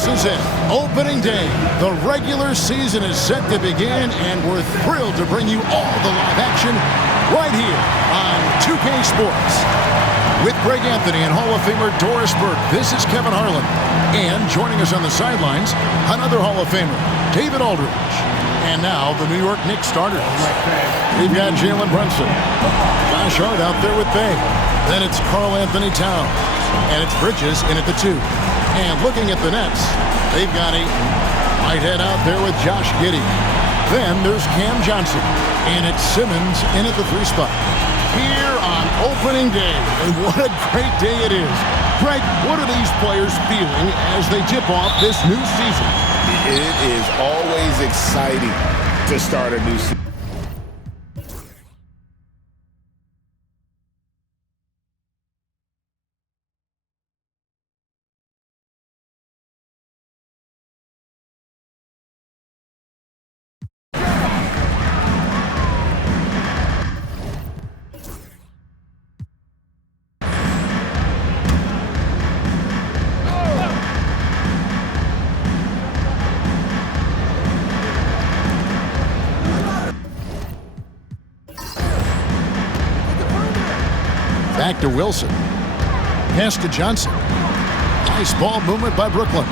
This is it, opening day. The regular season is set to begin, and we're thrilled to bring you all the live action right here on 2K Sports. With Greg Anthony and Hall of Famer Doris Burke, this is Kevin Harlan. And joining us on the sidelines, another Hall of Famer, David Aldridge. And now, the New York Knicks starters. We've got Jalen Brunson. Josh Hart out there with Bay. Then it's Karl Anthony Towns. And it's Bridges in at the 2. And looking at the Nets, they've got Ayton. Whitehead out there with Josh Giddey. Then there's Cam Johnson. And it's Simmons in at the 3 spot. Here on opening day. And what a great day it is. Greg, what are these players feeling as they tip off this new season? It is always exciting to start a new season. Back to Wilson. Pass to Johnson. Nice ball movement by Brooklyn.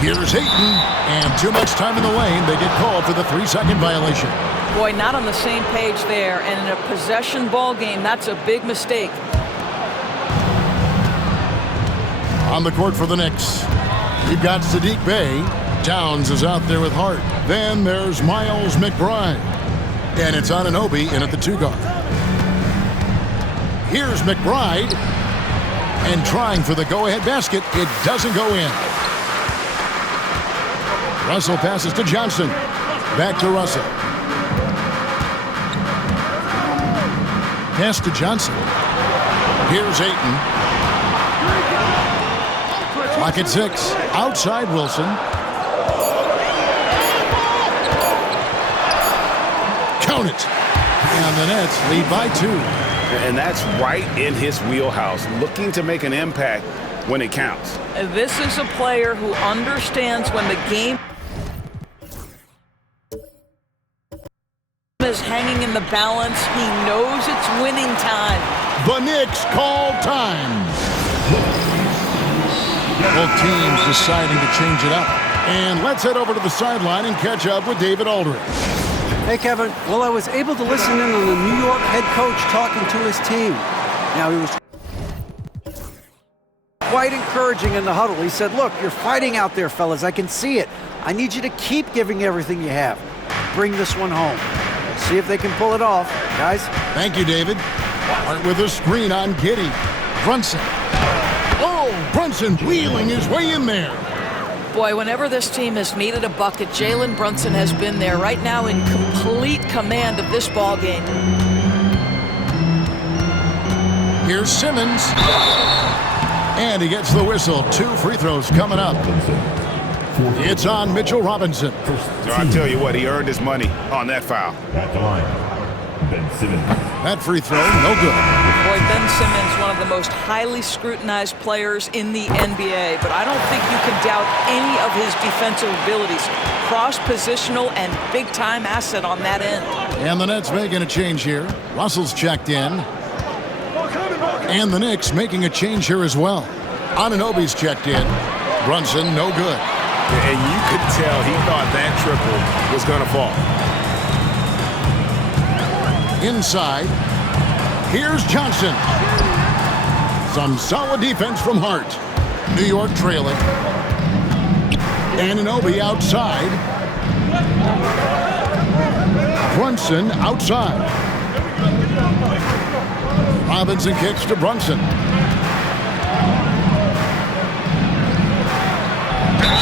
Here's Ayton. And too much time in the lane. They get called for the 3-second violation. Boy, not on the same page there. And in a possession ball game, that's a big mistake. On the court for the Knicks, we've got Saddiq Bey. Towns is out there with Hart. Then there's Miles McBride. And it's Anunoby in at the 2 guard. Here's McBride, and trying for the go-ahead basket. It doesn't go in. Russell passes to Johnson. Back to Russell. Pass to Johnson. Here's Ayton. Clock at 6. Outside Wilson. Count it. And the Nets lead by 2. And that's right in his wheelhouse, looking to make an impact when it counts. This is a player who understands when the game is hanging in the balance. He knows it's winning time. The Knicks call time. Both teams deciding to change it up. And let's head over to the sideline and catch up with David Aldridge. Hey, Kevin. Well, I was able to listen in on the New York head coach talking to his team. Now, he was quite encouraging in the huddle. He said, look, you're fighting out there, fellas. I can see it. I need you to keep giving everything you have. Bring this one home. See if they can pull it off, guys. Thank you, David. Hart with a screen on Giddey. Brunson. Oh, Brunson wheeling his way in there. Boy, whenever this team has needed a bucket, Jalen Brunson has been there right now in complete command of this ball game. Here's Simmons. And he gets the whistle. 2 free throws coming up. It's on Mitchell Robinson. So I tell you what, he earned his money on that foul. At the line, Ben Simmons. That free throw, no good. Boy, Ben Simmons, one of the most highly scrutinized players in the NBA, but I don't think you can doubt any of his defensive abilities. Cross-positional and big-time asset on that end. And the Nets making a change here. Russell's checked in. And the Knicks making a change here as well. Anunoby's checked in. Brunson, no good. And you could tell he thought that triple was going to fall. Inside. Here's Johnson. Some solid defense from Hart. New York trailing. Anunoby outside. Brunson outside. Robinson kicks to Brunson.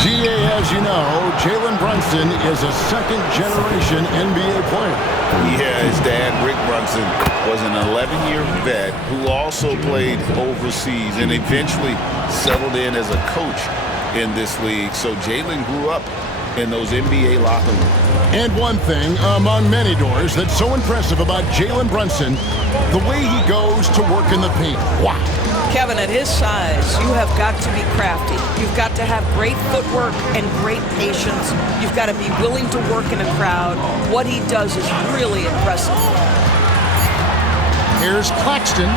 GA, as you know, Jalen Brunson is a second-generation NBA player. Yeah, his dad, Rick Brunson, was an 11-year vet who also played overseas and eventually settled in as a coach in this league. So Jalen grew up in those NBA locker rooms. And one thing among many, Doors, that's so impressive about Jalen Brunson, the way he goes to work in the paint. Wow. Kevin, at his size, you have got to be crafty. You've got to have great footwork and great patience. You've got to be willing to work in a crowd. What he does is really impressive. Here's Claxton.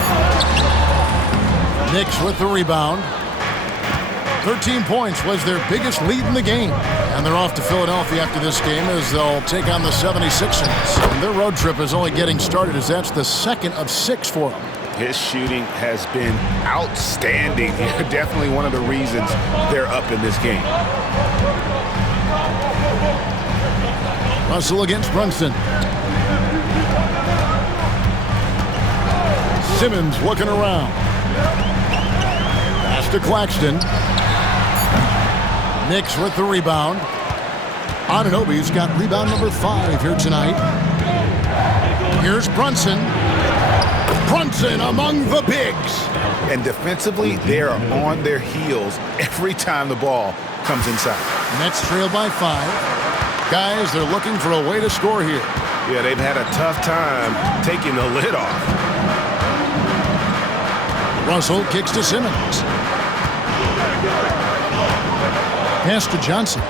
Knicks with the rebound. 13 points was their biggest lead in the game. And they're off to Philadelphia after this game as they'll take on the 76ers. And their road trip is only getting started as that's the second of 6 for them. His shooting has been outstanding. Definitely one of the reasons they're up in this game. Russell against Brunson. Simmons looking around. Pass to Claxton. Knicks with the rebound. Anunoby's got rebound number 5 here tonight. Here's Brunson. Brunson among the bigs. And defensively, they are on their heels every time the ball comes inside. Nets trail by 5. Guys, they're looking for a way to score here. Yeah, they've had a tough time taking the lid off. Russell kicks to Simmons. Pass to Johnson.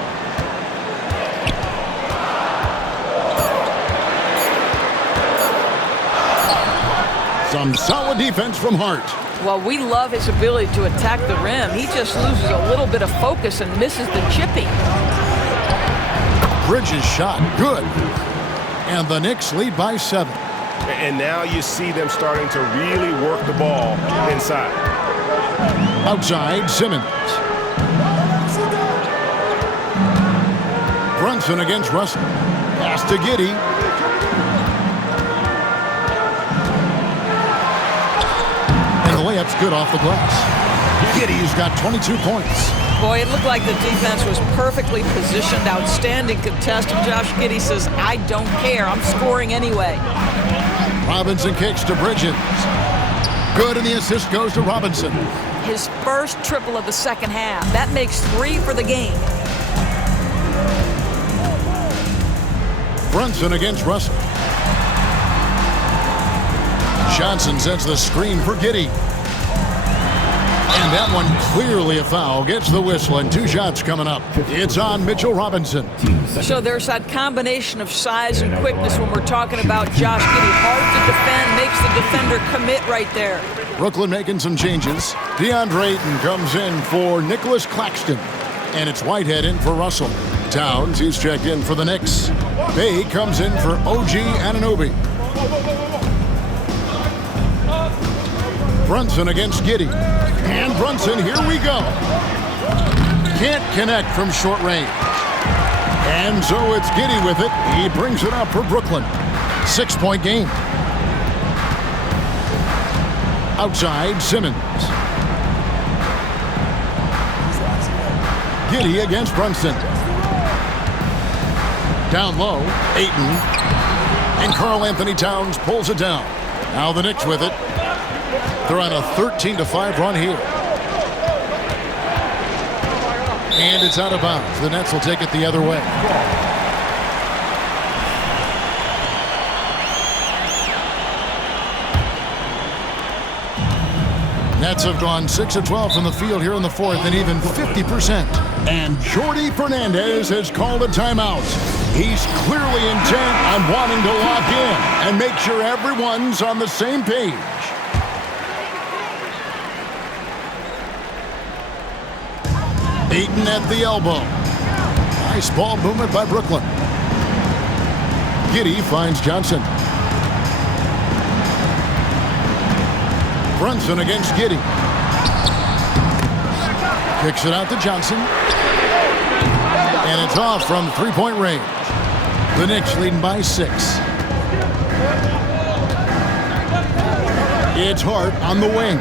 Some solid defense from Hart. Well, we love his ability to attack the rim. He just loses a little bit of focus and misses the chipping. Bridges shot. Good. And the Knicks lead by 7. And now you see them starting to really work the ball inside. Outside, Simmons. Brunson against Russell. Pass to Giddey. And the layup's good off the glass. Giddey's got 22 points. Boy, it looked like the defense was perfectly positioned. Outstanding contest. And Josh Giddey says, I don't care. I'm scoring anyway. Robinson kicks to Bridges. Good, and the assist goes to Robinson. His first triple of the second half. That makes 3 for the game. Brunson against Russell. Johnson sets the screen for Giddey. And that one clearly a foul. Gets the whistle, and 2 shots coming up. It's on Mitchell Robinson. So there's that combination of size and quickness when we're talking about Josh Giddey. Hard to defend, makes the defender commit right there. Brooklyn making some changes. DeAndre Ayton comes in for Nicholas Claxton. And it's Whitehead in for Russell. Towns, he's checked in for the Knicks. Bay comes in for OG Anunoby. Brunson against Giddey. And Brunson, here we go. Can't connect from short range. And so it's Giddey with it. He brings it up for Brooklyn. 6-point game. Outside, Simmons. Giddey against Brunson. Down low, Ayton. And Karl Anthony Towns pulls it down. Now the Knicks with it. They're on a 13-5 run here. And it's out of bounds. The Nets will take it the other way. Nets have gone 6 of 12 from the field here in the 4th and even 50%. And Jordy Fernandez has called a timeout. He's clearly intent on wanting to lock in and make sure everyone's on the same page. Ayton at the elbow. Nice ball movement by Brooklyn. Giddey finds Johnson. Brunson against Giddey. Kicks it out to Johnson. And it's off from 3-point range. The Knicks leading by 6. It's Hart on the wing.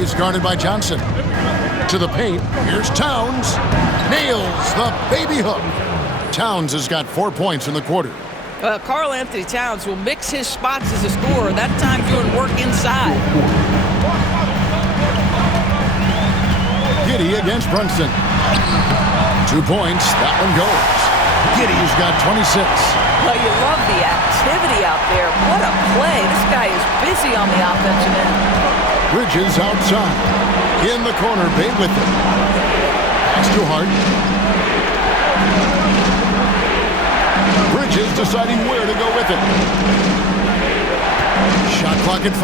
He's guarded by Johnson. To the paint. Here's Towns. Nails the baby hook. Towns has got 4 points in the quarter. Karl Anthony Towns will mix his spots as a scorer. That time doing work inside. Giddey against Brunson. 2 points. That one goes. Giddey's got 26. Well, you love the activity out there. What a play. This guy is busy on the offensive end. Bridges outside. In the corner, Bay with it. Pass to Hart. Bridges deciding where to go with it. Shot clock at 5.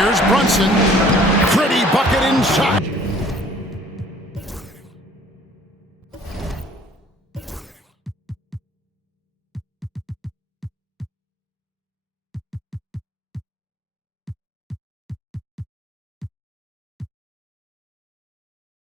Here's Brunson. Pretty bucket inside.